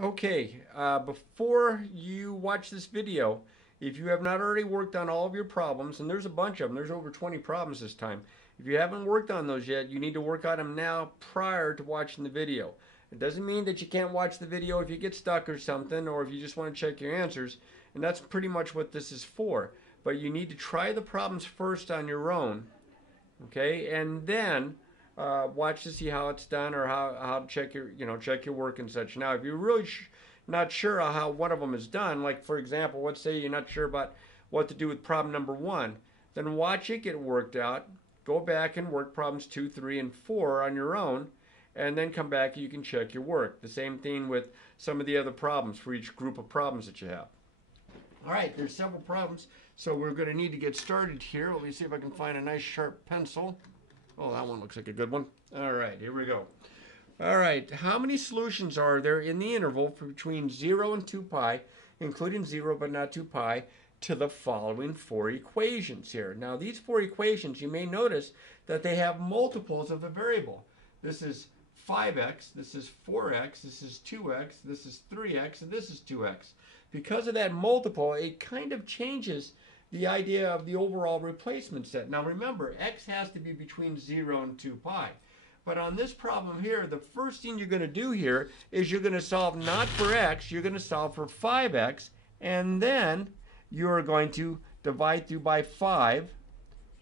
Okay, before you watch this video, if you have not already worked on all of your problems, and there's a bunch of them, there's over 20 problems this time. If you haven't worked on those yet, you need to work on them now prior to watching the video. It doesn't mean that you can't watch the video if you get stuck or something, or if you just want to check your answers, and that's pretty much what this is for. But you need to try the problems first on your own, okay, and then watch to see how it's done or how to check your check your work and such. Now, if you're really not sure how one of them is done, like for example, let's say you're not sure about what to do with problem number 1, then watch it get worked out. Go back and work problems 2, 3, and 4 on your own, and then come back and you can check your work. The same thing with some of the other problems for each group of problems that you have. All right, there's several problems, so we're going to need to get started here. Let me see if I can find a nice sharp pencil. Oh, that one looks like a good one. All right, here we go. All right, how many solutions are there in the interval between 0 and 2 pi, including 0 but not 2 pi, to the following 4 equations here? Now, these 4 equations, you may notice that they have multiples of the variable. This is 5x, this is 4x, this is 2x, this is 3x, and this is 2x. Because of that multiple, it kind of changes the idea of the overall replacement set. Now remember, x has to be between 0 and 2 pi. But on this problem here, the first thing you're going to do here is you're going to solve not for x, you're going to solve for 5x, and then you're going to divide through by 5,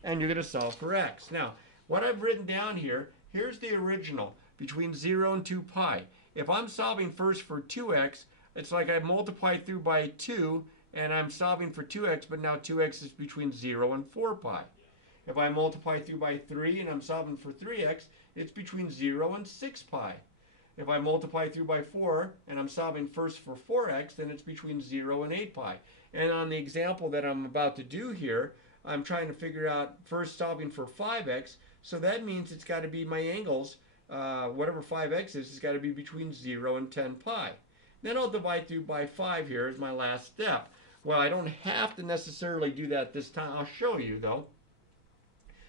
and you're going to solve for x. Now, what I've written down here, here's the original, between 0 and 2 pi. If I'm solving first for 2x, it's like I multiply through by 2, and I'm solving for 2x, but now 2x is between 0 and 4 pi. If I multiply through by 3 and I'm solving for 3x, it's between 0 and 6 pi. If I multiply through by 4 and I'm solving first for 4x, then it's between 0 and 8 pi. And on the example that I'm about to do here, I'm trying to figure out first solving for 5x, so that means it's got to be my angles, whatever 5x is, it's got to be between 0 and 10 pi. Then I'll divide through by 5 here as my last step. Well, I don't have to necessarily do that this time. I'll show you, though,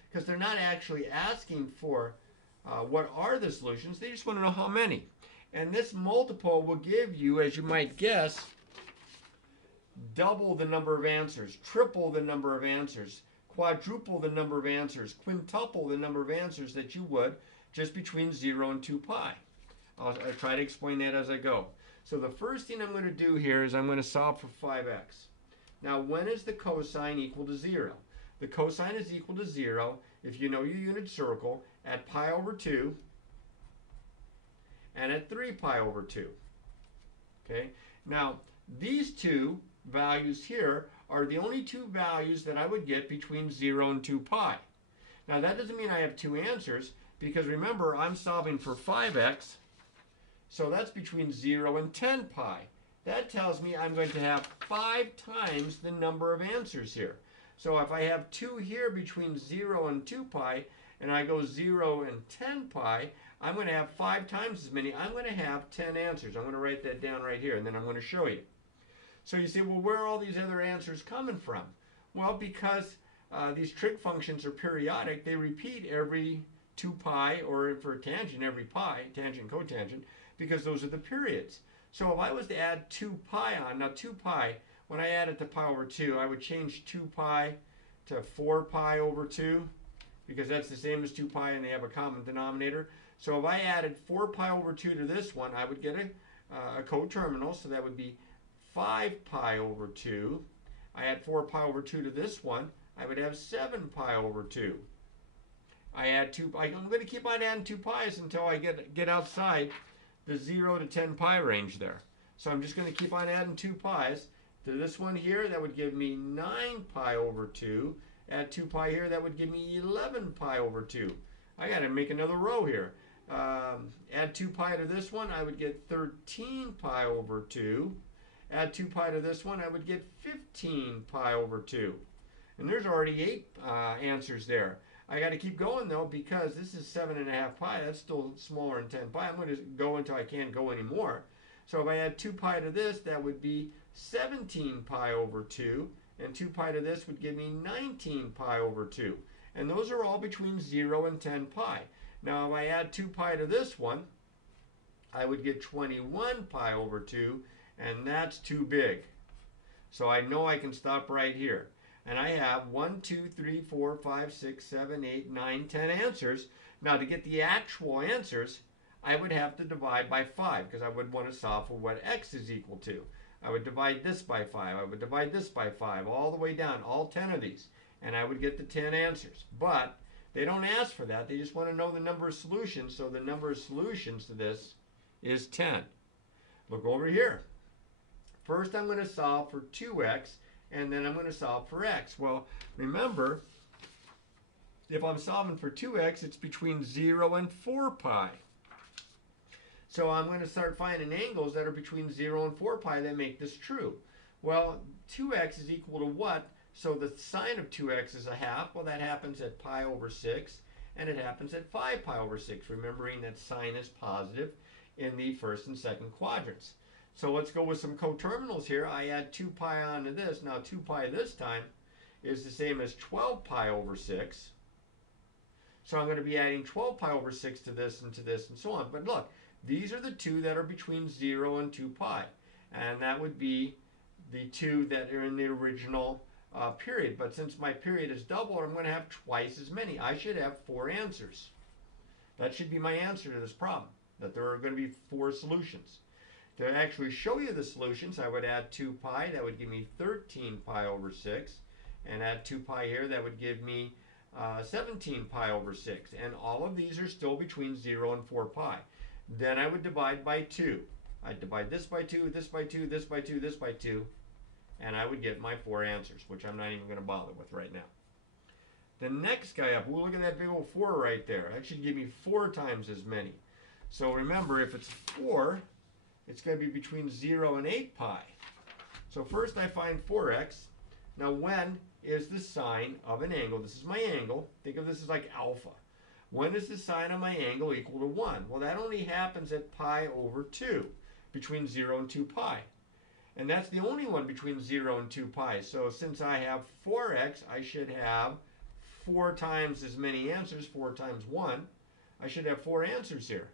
because they're not actually asking for what are the solutions. They just want to know how many. And this multiple will give you, as you might guess, double the number of answers, triple the number of answers, quadruple the number of answers, quintuple the number of answers that you would just between 0 and 2 pi. I'll try to explain that as I go. So the first thing I'm going to do here is I'm going to solve for 5x. Now, when is the cosine equal to 0? The cosine is equal to 0 if you know your unit circle at pi over 2 and at 3 pi over 2. Okay? Now, these two values here are the only two values that I would get between 0 and 2 pi. Now, that doesn't mean I have two answers, because remember, I'm solving for 5x, so that's between 0 and 10 pi. That tells me I'm going to have 5 times the number of answers here. So if I have 2 here between 0 and 2 pi, and I go 0 and 10 pi, I'm going to have 5 times as many. I'm going to have 10 answers. I'm going to write that down right here, and then I'm going to show you. So you say, well, where are all these other answers coming from? Well, because these trig functions are periodic, they repeat every 2 pi, or for a tangent, every pi, tangent, cotangent, because those are the periods. So if I was to add 2 pi on, now 2 pi, when I add it to pi over 2, I would change 2 pi to 4 pi over 2, because that's the same as 2 pi and they have a common denominator. So if I added 4 pi over 2 to this one, I would get a coterminal, so that would be 5 pi over 2. I add 4 pi over 2 to this one, I would have 7 pi over 2. I add 2 pi. I'm going to keep on adding 2 pi's until I get outside the 0 to 10 pi range there. So I'm just going to keep on adding 2 pi's. To this one here, that would give me 9 pi over 2. Add 2 pi here, that would give me 11 pi over 2. I got to make another row here. Add 2 pi to this one, I would get 13 pi over 2. Add 2 pi to this one, I would get 15 pi over 2. And there's already 8 answers there. I got to keep going, though, because this is 7.5 pi. That's still smaller than 10 pi. I'm going to go until I can't go anymore. So if I add 2 pi to this, that would be 17 pi over 2. And 2 pi to this would give me 19 pi over 2. And those are all between 0 and 10 pi. Now, if I add 2 pi to this one, I would get 21 pi over 2, and that's too big. So I know I can stop right here. And I have 1, 2, 3, 4, 5, 6, 7, 8, 9, 10 answers. Now to get the actual answers, I would have to divide by 5 because I would want to solve for what x is equal to. I would divide this by 5. I would divide this by 5 all the way down, all 10 of these. And I would get the 10 answers. But they don't ask for that. They just want to know the number of solutions. So the number of solutions to this is 10. Look over here. First I'm going to solve for 2x, and then I'm going to solve for x. Well, remember, if I'm solving for 2x, it's between 0 and 4 pi. So I'm going to start finding angles that are between 0 and 4 pi that make this true. Well, 2x is equal to what? So the sine of 2x is a half. Well, that happens at pi over 6, and it happens at 5 pi over 6, remembering that sine is positive in the first and second quadrants. So let's go with some coterminals here. I add 2 pi onto this. Now 2 pi this time is the same as 12 pi over 6. So I'm going to be adding 12 pi over 6 to this and to this and so on. But look, these are the two that are between 0 and 2 pi. And that would be the two that are in the original period. But since my period is doubled, I'm going to have twice as many. I should have 4 answers. That should be my answer to this problem, that there are going to be 4 solutions. To actually show you the solutions, I would add 2 pi. That would give me 13 pi over 6. And add 2 pi here. That would give me 17 pi over 6. And all of these are still between 0 and 4 pi. Then I would divide by 2. I'd divide this by 2, this by 2, this by 2, this by 2. And I would get my 4 answers, which I'm not even going to bother with right now. The next guy up, look at that big old 4 right there. That should give me 4 times as many. So remember, if it's 4, it's going to be between 0 and 8 pi. So first I find 4x. Now when is the sine of an angle? This is my angle. Think of this as like alpha. When is the sine of my angle equal to 1? Well, that only happens at pi over 2, between 0 and 2 pi. And that's the only one between 0 and 2 pi. So since I have 4x, I should have 4 times as many answers, 4 times 1. I should have 4 answers here.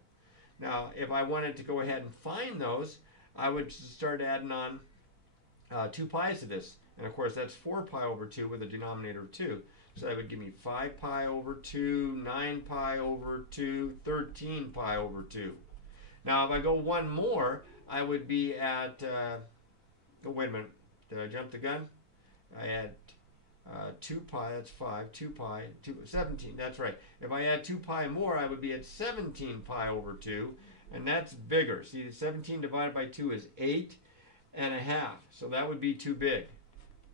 Now, if I wanted to go ahead and find those, I would start adding on 2 pi's to this. And of course, that's 4 pi over 2 with a denominator of 2. So that would give me 5 pi over 2, 9 pi over 2, 13 pi over 2. Now, if I go one more, I would be at, oh, wait a minute, did I jump the gun? I add 2 pi, that's 5, 2 pi, 17, that's right. If I add 2 pi more, I would be at 17 pi over 2, and that's bigger. See, 17 divided by 2 is 8 and a half, so that would be too big.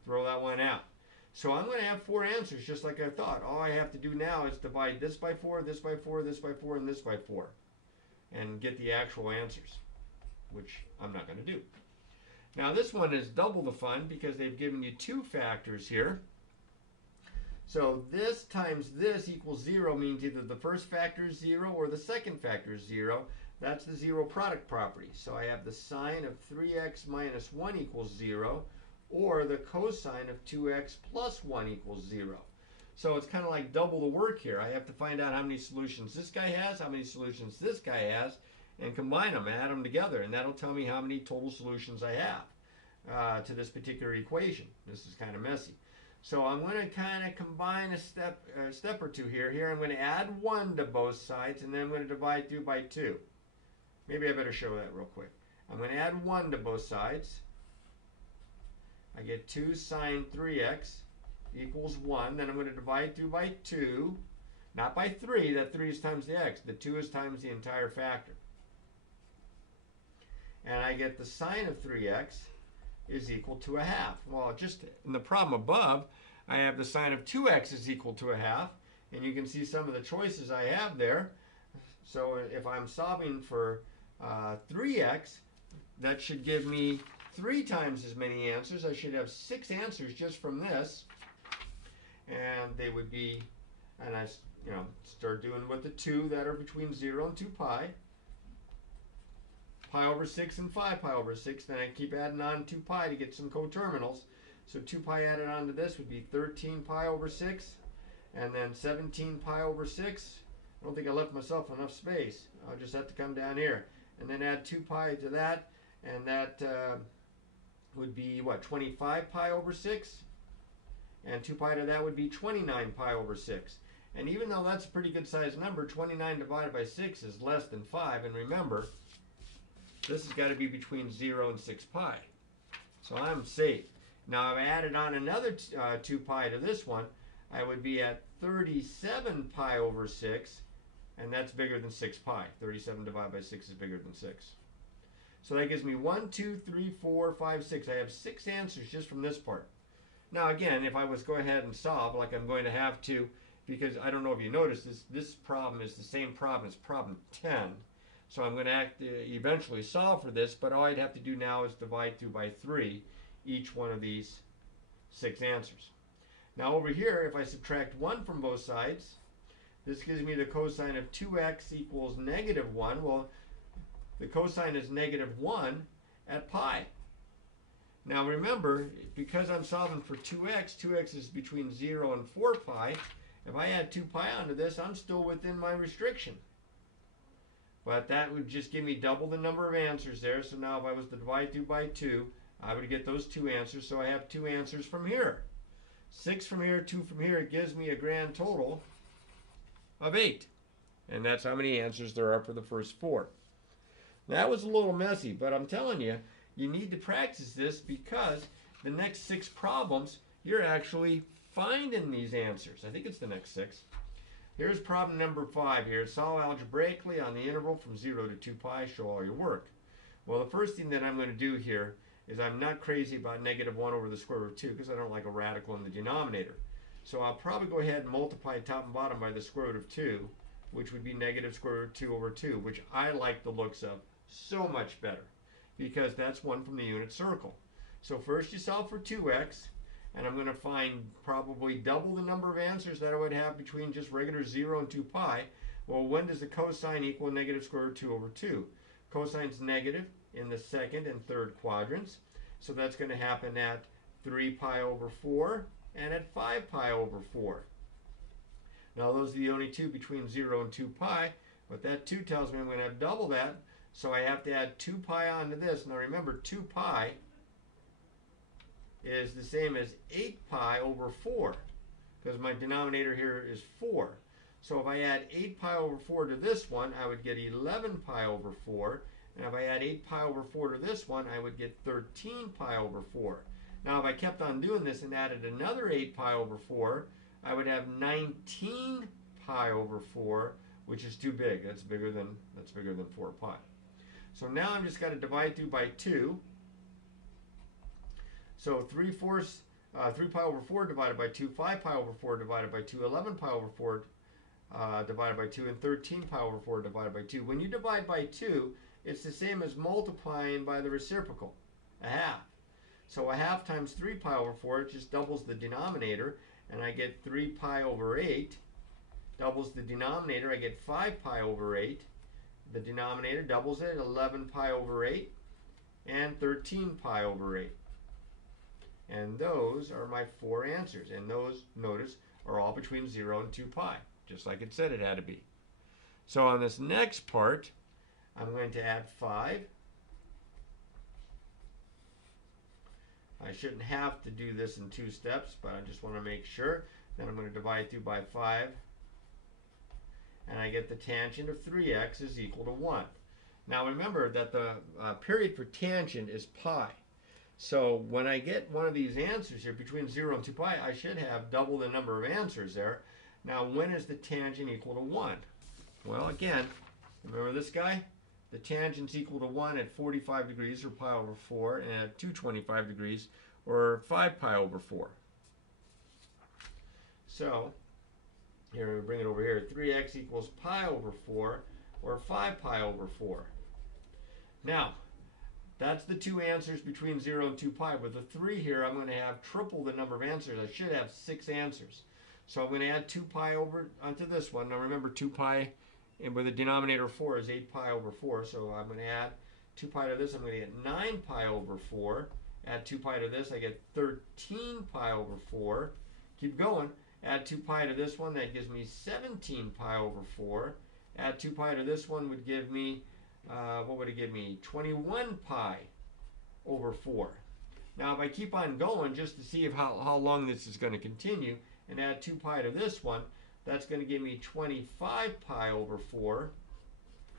Throw that one out. So I'm going to have 4 answers just like I thought. All I have to do now is divide this by 4, this by 4, this by 4, and this by 4, and get the actual answers, which I'm not going to do. Now this one is double the fun because they've given you 2 factors here. So this times this equals 0 means either the first factor is 0 or the second factor is 0. That's the zero product property. So I have the sine of 3x minus 1 equals 0, or the cosine of 2x plus 1 equals 0. So it's kind of like double the work here. I have to find out how many solutions this guy has, how many solutions this guy has, and combine them, add them together, and that'll tell me how many total solutions I have to this particular equation. This is kind of messy. So I'm going to kind of combine a step or two here. Here I'm going to add 1 to both sides, and then I'm going to divide through by 2. Maybe I better show that real quick. I'm going to add 1 to both sides. I get 2 sine 3x equals 1. Then I'm going to divide through by 2. Not by 3. That 3 is times the x. The 2 is times the entire factor. And I get the sine of 3x is equal to a half. Well, just in the problem above, I have the sine of 2x is equal to a half. And you can see some of the choices I have there. So if I'm solving for 3x, that should give me 3 times as many answers. I should have 6 answers just from this. And they would be, and I start doing with the 2 that are between 0 and 2 pi. Pi over 6 and 5 pi over 6. Then I keep adding on 2 pi to get some coterminals. So 2 pi added onto this would be 13 pi over 6. And then 17 pi over 6. I don't think I left myself enough space. I'll just have to come down here. and then add 2 pi to that, and that would be, what, 25 pi over 6? And 2 pi to that would be 29 pi over 6. And even though that's a pretty good sized number, 29 divided by 6 is less than 5. And remember, this has got to be between 0 and 6 pi. So I'm safe. Now if I added on another 2 pi to this one, I would be at 37 pi over 6, and that's bigger than 6 pi. 37 divided by 6 is bigger than 6. So that gives me 1, 2, 3, 4, 5, 6. I have 6 answers just from this part. Now again, if I was to go ahead and solve, like I'm going to have to, because I don't know if you noticed, this problem is the same problem as problem 10. So I'm going to eventually solve for this, but all I'd have to do now is divide through by 3 each one of these 6 answers. Now over here, if I subtract 1 from both sides, this gives me the cosine of 2x equals negative 1. Well, the cosine is negative 1 at pi. Now remember, because I'm solving for 2x is between 0 and 4 pi. If I add 2 pi onto this, I'm still within my restriction. But that would just give me double the number of answers there. So now if I was to divide through by 2, I would get those 2 answers. So I have 2 answers from here. 6 from here, 2 from here. It gives me a grand total of 8. And that's how many answers there are for the first 4. That was a little messy, but I'm telling you, you need to practice this because the next 6 problems, you're actually finding these answers. I think it's the next 6. Here's problem number 5 here. Solve algebraically on the interval from 0 to 2 pi. Show all your work. Well, the first thing that I'm going to do here is I'm not crazy about negative 1 over the square root of 2 because I don't like a radical in the denominator. So I'll probably go ahead and multiply top and bottom by the square root of 2, which would be negative square root of 2 over 2, which I like the looks of so much better because that's one from the unit circle. So first you solve for 2x, and I'm going to find probably double the number of answers that I would have between just regular 0 and 2 pi. Well, when does the cosine equal negative square root of 2 over 2? Cosine's negative in the second and third quadrants. So that's going to happen at 3 pi over 4 and at 5 pi over 4. Now those are the only two between 0 and 2 pi, but that 2 tells me I'm going to have double that, so I have to add 2 pi onto this. Now remember, 2 pi is the same as 8 pi over 4, because my denominator here is 4. So if I add 8 pi over 4 to this one, I would get 11 pi over 4. And if I add 8 pi over 4 to this one, I would get 13 pi over 4. Now if I kept on doing this and added another 8 pi over 4, I would have 19 pi over 4, which is too big. That's bigger than 4 pi. So now I'm just got to divide through by 2. So 3 pi over 4 divided by 2, 5 pi over 4 divided by 2, 11 pi over 4 divided by 2, and 13 pi over 4 divided by 2. When you divide by 2, it's the same as multiplying by the reciprocal, a half. So a half times 3 pi over 4, it just doubles the denominator, and I get 3 pi over 8. Doubles the denominator, I get 5 pi over 8. The denominator doubles it, 11 pi over 8, and 13 pi over 8. And those are my 4 answers. And those, notice, are all between 0 and 2 pi, just like it said it had to be. So on this next part, I'm going to add 5. I shouldn't have to do this in 2 steps, but I just want to make sure. Then I'm going to divide through by 5. And I get the tangent of 3x is equal to 1. Now remember that the period for tangent is pi. So when I get one of these answers here between 0 and 2 pi, I should have double the number of answers there. Now when is the tangent equal to 1? Well, again, remember this guy? The tangent's equal to 1 at 45 degrees, or pi over 4, and at 225 degrees, or 5 pi over 4. So here, we bring it over here. 3x equals pi over 4, or 5 pi over 4. Now, that's the 2 answers between 0 and 2 pi. With the 3 here, I'm going to have triple the number of answers. I should have 6 answers. So I'm going to add 2 pi over onto this one. Now remember, 2 pi, and with the denominator 4 is 8 pi over 4. So I'm going to add 2 pi to this. I'm going to get 9 pi over 4. Add 2 pi to this. I get 13 pi over 4. Keep going. Add 2 pi to this one. That gives me 17 pi over 4. Add 2 pi to this one would give me what would it give me? 21 pi over 4. Now if I keep on going just to see how long this is going to continue and add 2 pi to this one, that's going to give me 25 pi over 4,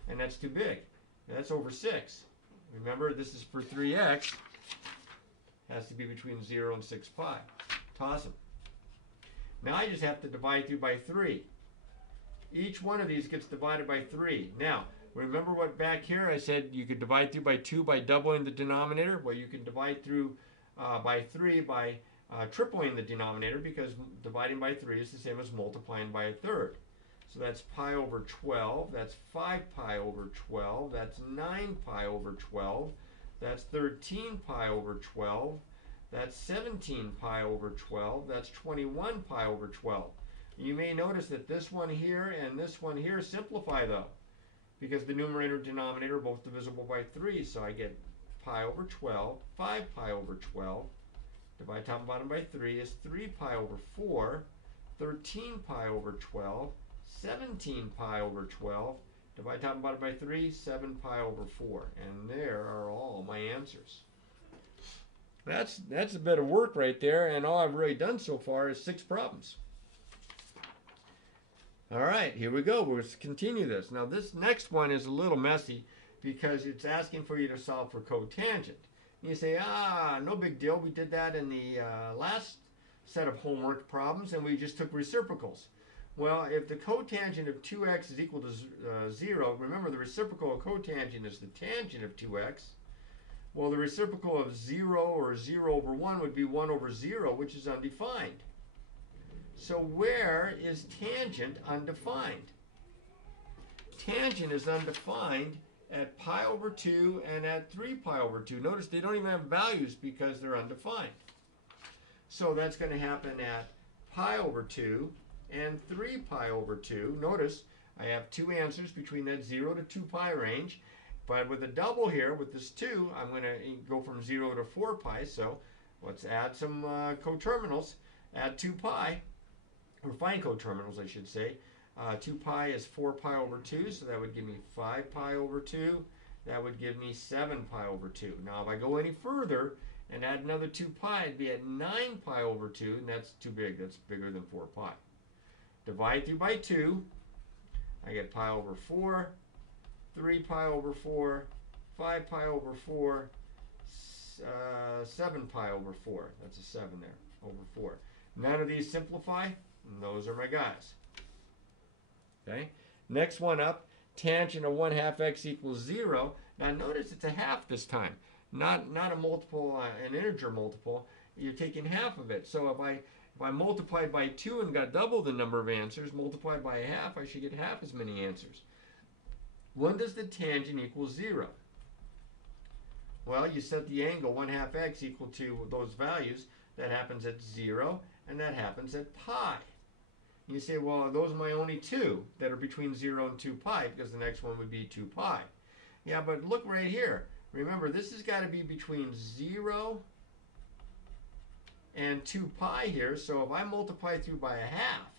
and that's too big. That's over 6. Remember, this is for 3x. Has to be between 0 and 6 pi. Toss them. Now I just have to divide through by 3. Each one of these gets divided by 3. Now, remember what back here I said you could divide through by 2 by doubling the denominator? Well, you can divide through by 3 by tripling the denominator, because dividing by 3 is the same as multiplying by a third. So that's pi over 12. That's 5 pi over 12. That's 9 pi over 12. That's 13 pi over 12. That's 17 pi over 12. That's 21 pi over 12. You may notice that this one here and this one here simplify though, because the numerator and denominator are both divisible by 3. So I get pi over 12, 5 pi over 12. Divide top and bottom by 3 is 3 pi over 4, 13 pi over 12, 17 pi over 12. Divide top and bottom by 3, 7 pi over 4. And there are all my answers. That's a bit of work right there, and all I've really done so far is 6 problems. All right, here we go. We'll continue this. Now this next one is a little messy because it's asking for you to solve for cotangent. You say, no big deal. We did that in the last set of homework problems, and we just took reciprocals. Well, if the cotangent of 2x is equal to 0, remember the reciprocal of cotangent is the tangent of 2x. Well, the reciprocal of 0 or 0 over 1 would be 1 over 0, which is undefined. So where is tangent undefined? Tangent is undefined at pi over 2 and at 3 pi over 2. Notice they don't even have values because they're undefined. So that's going to happen at pi over 2 and 3 pi over 2. Notice I have 2 answers between that 0 to 2 pi range. But with a double here, with this 2, I'm going to go from 0 to 4 pi. So let's add some coterminals. Add 2 pi, or find coterminals, I should say. 2 pi is 4 pi over 2, so that would give me 5 pi over 2. That would give me 7 pi over 2. Now, if I go any further and add another 2 pi, it'd be at 9 pi over 2, and that's too big. That's bigger than 4 pi. Divide through by 2. I get pi over 4, 3 pi over 4, 5 pi over 4, 7 pi over 4. That's a 7 there, over 4. None of these simplify, and those are my guys. Okay, next one up, tangent of 1/2 x equals 0. Now notice it's a half this time, not a multiple, an integer multiple. You're taking half of it. So if I multiplied by 2 and got double the number of answers, multiplied by a half, I should get half as many answers. When does the tangent equal 0? Well, you set the angle 1/2 x equal to those values. That happens at 0, and that happens at pi. You say, well, those are my only 2 that are between 0 and 2 pi, because the next one would be 2 pi. Yeah, but look right here. Remember, this has got to be between 0 and 2 pi here. So if I multiply through by a half,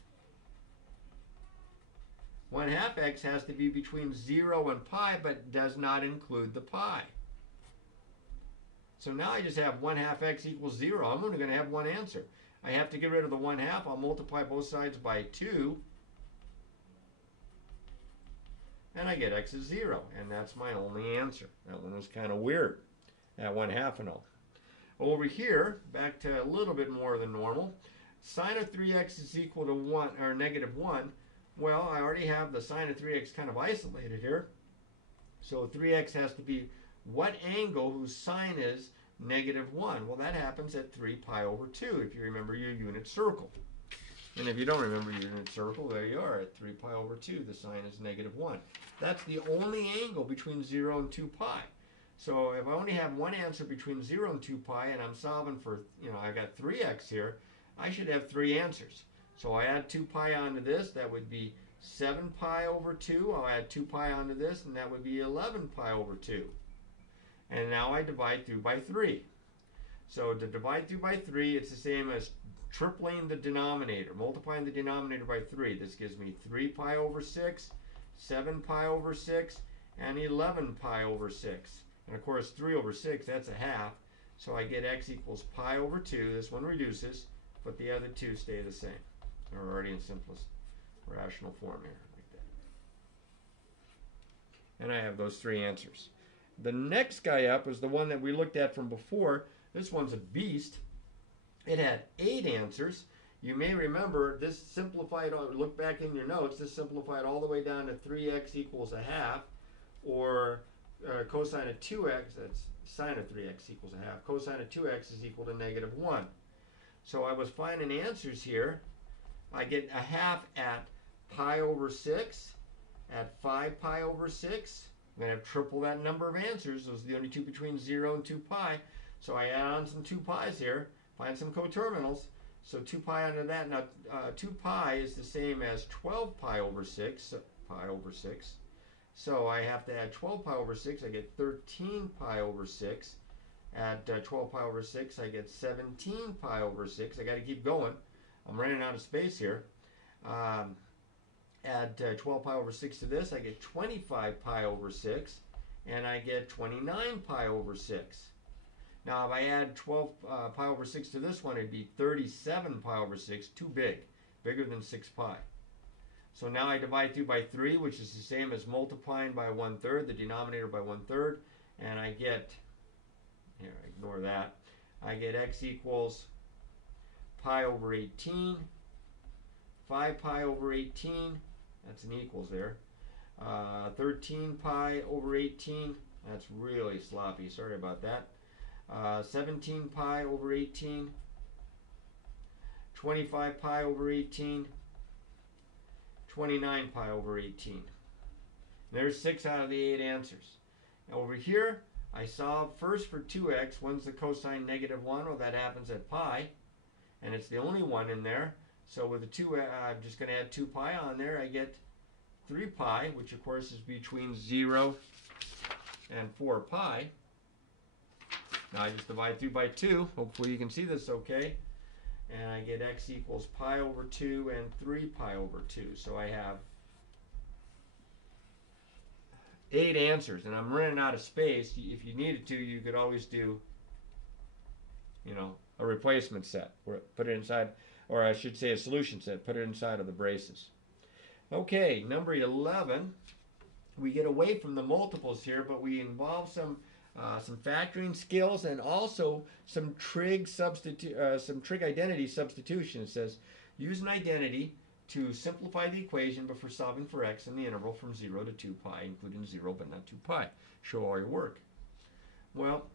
1/2 x has to be between 0 and pi, but does not include the pi. So now I just have 1/2 x equals 0. I'm only going to have one answer. I have to get rid of the 1/2. I'll multiply both sides by 2. And I get x is 0. And that's my only answer. That one was kind of weird. That 1/2 and all. Over here, back to a little bit more than normal. Sine of 3x is equal to 1, or negative 1. Well, I already have the sine of 3x kind of isolated here. So 3x has to be what angle whose sine is negative 1? Well, that happens at 3 pi over 2, if you remember your unit circle. And if you don't remember your unit circle, there you are at 3 pi over 2. The sine is negative 1. That's the only angle between 0 and 2 pi. So if I only have one answer between 0 and 2 pi, and I'm solving for, I got 3x here, I should have 3 answers. So I add 2 pi onto this, that would be 7 pi over 2. I'll add 2 pi onto this, and that would be 11 pi over 2. And now I divide through by 3. So to divide through by 3, it's the same as tripling the denominator, multiplying the denominator by 3. This gives me 3 pi over 6, 7 pi over 6, and 11 pi over 6. And of course 3 over 6, that's a half. So I get x equals pi over 2. This one reduces, but the other two stay the same. They're already in simplest rational form here, like that. And I have those three answers. The next guy up is the one that we looked at from before. This one's a beast. It had 8 answers. You may remember this simplified, look back in your notes, this simplified all the way down to 3x equals a half, or cosine of 2x, that's sine of 3x equals a half. Cosine of 2x is equal to negative 1. So I was finding answers here. I get a half at pi over 6, at 5 pi over 6. I'm going to have triple that number of answers. Those are the only two between 0 and 2 pi. So I add on some 2 pi's here, find some coterminals. So 2 pi under that. Now 2 pi is the same as 12 pi over 6. So I have to add 12 pi over 6. I get 13 pi over 6. At 12 pi over 6, I get 17 pi over 6. I got to keep going. I'm running out of space here. Add 12 pi over 6 to this, I get 25 pi over 6, and I get 29 pi over 6. Now, if I add 12 pi over 6 to this one, it'd be 37 pi over 6, too big, bigger than 6 pi. So now I divide through by 3, which is the same as multiplying by 1/3, the denominator by 1/3, and I get, here, ignore that, I get x equals pi over 18, 5 pi over 18, that's an equals there, 13 pi over 18, that's really sloppy, sorry about that, 17 pi over 18, 25 pi over 18, 29 pi over 18. There's 6 out of the 8 answers. Now over here, I solved first for 2x. When's the cosine negative 1? Well, that happens at pi, and it's the only one in there. So with the 2, I'm just going to add 2 pi on there. I get 3 pi, which of course is between 0 and 4 pi. Now I just divide through by 2. Hopefully you can see this okay. And I get x equals pi over 2 and 3 pi over 2. So I have 8 answers, and I'm running out of space. If you needed to, you could always do, you know, a replacement set, or put it inside, or I should say a solution set, put it inside of the braces. Okay, number 11, we get away from the multiples here, but we involve some factoring skills and also some trig identity substitution. It says use an identity to simplify the equation before solving for x in the interval from 0 to 2 pi, including 0 but not 2 pi. Show all your work. Well,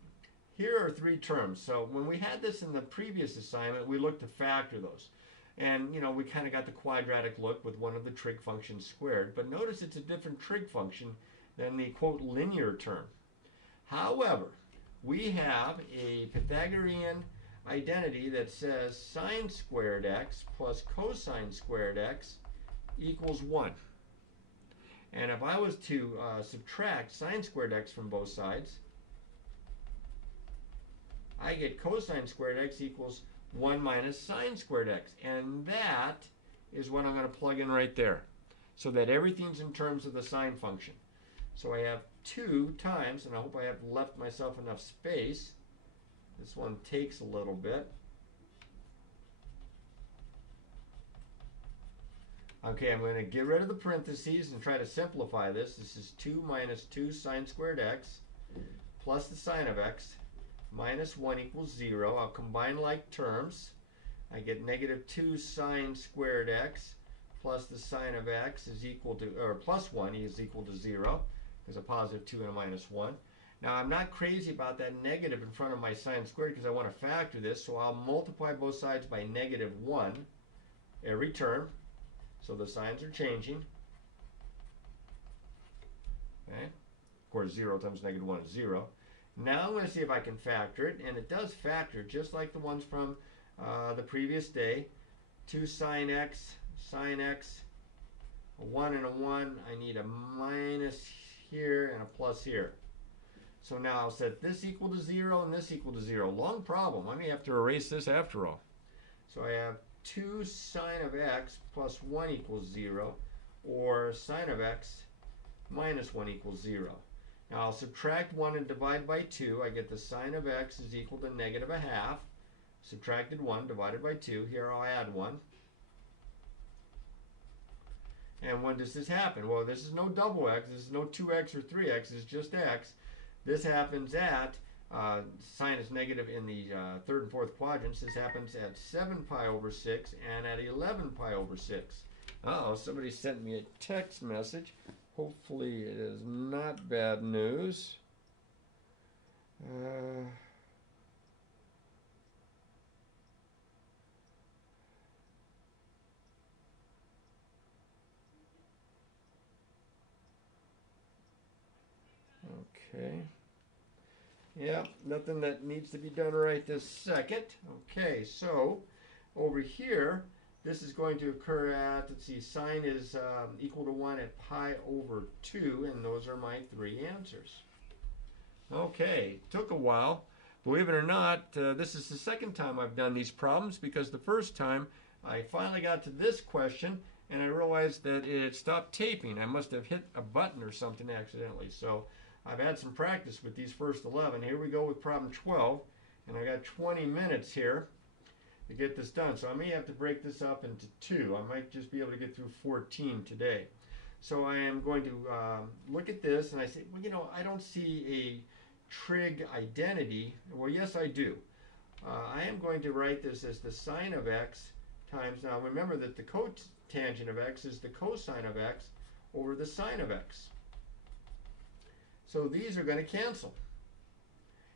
here are 3 terms. So when we had this in the previous assignment, we looked to factor those. And, you know, we kind of got the quadratic look with one of the trig functions squared. But notice it's a different trig function than the, quote, linear term. However, we have a Pythagorean identity that says sine squared x plus cosine squared x equals 1. And if I was to subtract sine squared x from both sides, I get cosine squared x equals 1 minus sine squared x. And that is what I'm going to plug in right there, so that everything's in terms of the sine function. So I have 2 times, and I hope I have left myself enough space. This one takes a little bit. Okay, I'm going to get rid of the parentheses and try to simplify this. This is 2 minus 2 sine squared x plus the sine of x minus 1 equals 0. I'll combine like terms. I get negative 2 sine squared x plus the sine of x is equal to, or plus 1 is equal to 0. There's a positive 2 and a minus 1. Now I'm not crazy about that negative in front of my sine squared because I want to factor this, so I'll multiply both sides by negative 1 every term. So the signs are changing. Okay. Of course 0 times negative 1 is 0. Now I'm going to see if I can factor it, and it does factor just like the ones from the previous day. 2 sine x, a 1 and a 1. I need a minus here and a plus here. So now I'll set this equal to 0 and this equal to 0. Long problem. I may have to erase this after all. So I have 2 sine of x plus 1 equals 0, or sine of x minus 1 equals 0. Now I'll subtract 1 and divide by 2. I get the sine of x is equal to negative a half. Subtracted 1 divided by 2. Here I'll add 1. And when does this happen? Well, this is no double x. This is no 2x or 3x. It's just x. This happens at, sine is negative in the third and fourth quadrants. This happens at 7 pi over 6 and at 11 pi over 6. Uh-oh, somebody sent me a text message. Hopefully it is not bad news. Okay. Yeah, nothing that needs to be done right this second. Okay, so over here, this is going to occur at, let's see, sine is equal to 1 at pi over 2, and those are my 3 answers. Okay, took a while. Believe it or not, this is the second time I've done these problems, because the first time I finally got to this question, and I realized that it had stopped taping. I must have hit a button or something accidentally. So I've had some practice with these first 11. Here we go with problem 12, and I got 20 minutes here to get this done. So I may have to break this up into 2. I might just be able to get through 14 today. So I am going to look at this, and I say, well, you know, I don't see a trig identity. Well, yes, I do. I am going to write this as the sine of x times, now remember that the cotangent of x is the cosine of x over the sine of x. So these are going to cancel.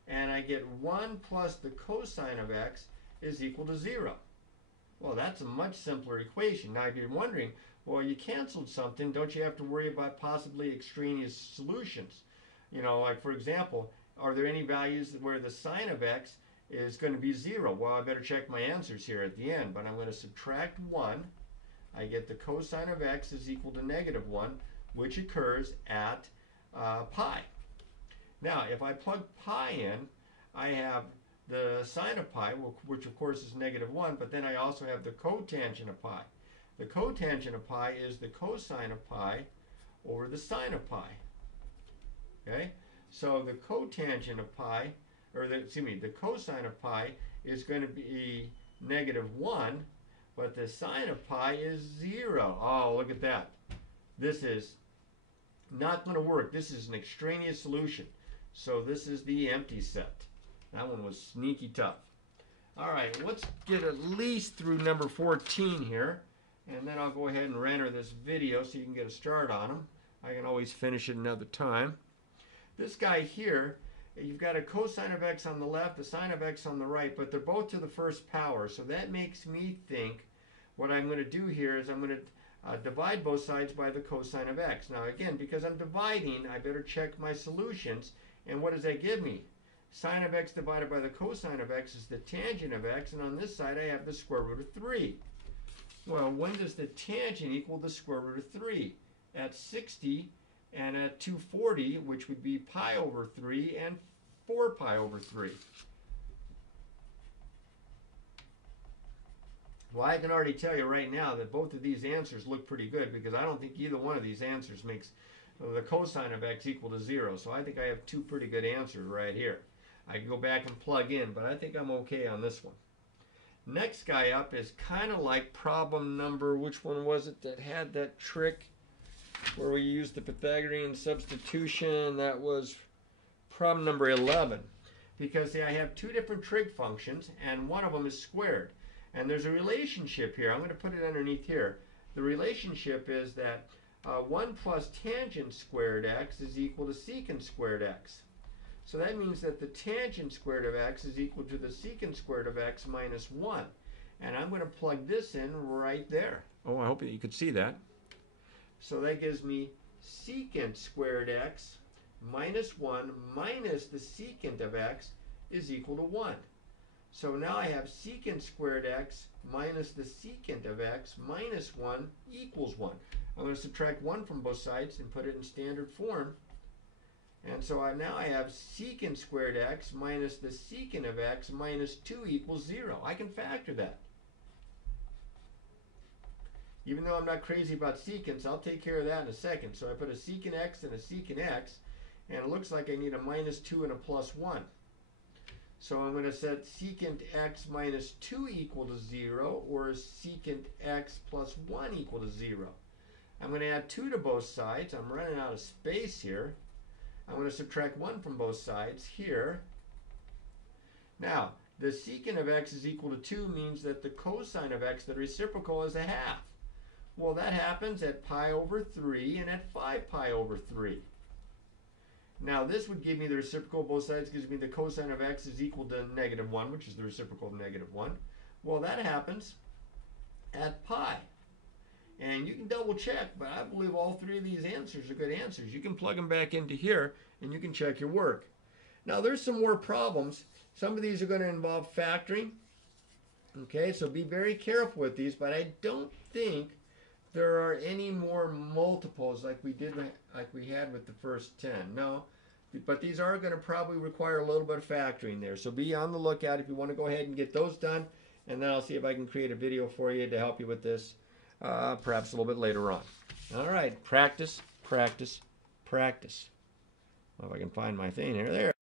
And I get 1 plus the cosine of x is equal to 0. Well, that's a much simpler equation. Now, if you're wondering, well, you canceled something, don't you have to worry about possibly extraneous solutions? You know, like for example, are there any values where the sine of x is going to be 0? Well, I better check my answers here at the end, but I'm going to subtract 1. I get the cosine of x is equal to negative 1, which occurs at pi. Now, if I plug pi in, I have the sine of pi, which of course is negative 1, but then I also have the cotangent of pi. The cotangent of pi is the cosine of pi over the sine of pi. Okay? So the cotangent of pi, or the cosine of pi is going to be negative 1, but the sine of pi is 0. Oh, look at that. This is not going to work. This is an extraneous solution. So this is the empty set. That one was sneaky tough. All right, let's get at least through number 14 here, and then I'll go ahead and render this video so you can get a start on them. I can always finish it another time. This guy here, you've got a cosine of x on the left, a sine of x on the right, but they're both to the first power. So that makes me think what I'm going to do here is I'm going to divide both sides by the cosine of x. Now again, because I'm dividing, I better check my solutions. And what does that give me? Sine of x divided by the cosine of x is the tangent of x, and on this side I have the square root of 3. Well, when does the tangent equal the square root of 3? At 60 and at 240, which would be pi over 3 and 4 pi over 3. Well, I can already tell you right now that both of these answers look pretty good, because I don't think either one of these answers makes the cosine of x equal to 0. So I think I have 2 pretty good answers right here. I can go back and plug in, but I think I'm okay on this one. Next guy up is kind of like problem number, which one was it that had that trick where we used the Pythagorean substitution? That was problem number 11. Because see, I have 2 different trig functions, and one of them is squared. And there's a relationship here. I'm going to put it underneath here. The relationship is that 1 plus tangent squared x is equal to secant squared x. So that means that the tangent squared of x is equal to the secant squared of x minus 1. And I'm going to plug this in right there. Oh, I hope you could see that. So that gives me secant squared x minus 1 minus the secant of x is equal to 1. So now I have secant squared x minus the secant of x minus 1 equals 1. I'm going to subtract 1 from both sides and put it in standard form. And so now I have secant squared x minus the secant of x minus 2 equals 0. I can factor that. Even though I'm not crazy about secants, I'll take care of that in a second. So I put a secant x and a secant x, and it looks like I need a -2 and a +1. So I'm going to set secant x minus 2 equal to 0, or secant x plus 1 equal to 0. I'm going to add 2 to both sides. I'm running out of space here. I'm going to subtract 1 from both sides here. Now, the secant of x is equal to 2 means that the cosine of x, the reciprocal, is 1/2. Well, that happens at pi over 3 and at 5 pi over 3. Now, this would give me the reciprocal of both sides, gives me the cosine of x is equal to -1, which is the reciprocal of -1. Well, that happens at pi. And you can double check, but I believe all three of these answers are good answers. You can plug them back into here, and you can check your work. Now, there's some more problems. Some of these are going to involve factoring. Okay, so be very careful with these, but I don't think there are any more multiples like we had with the first 10. No, but these are going to probably require a little bit of factoring there. So be on the lookout if you want to go ahead and get those done, and then I'll see if I can create a video for you to help you with this, perhaps a little bit later on. All right, practice, practice, practice. Well, if I can find my thing here. There.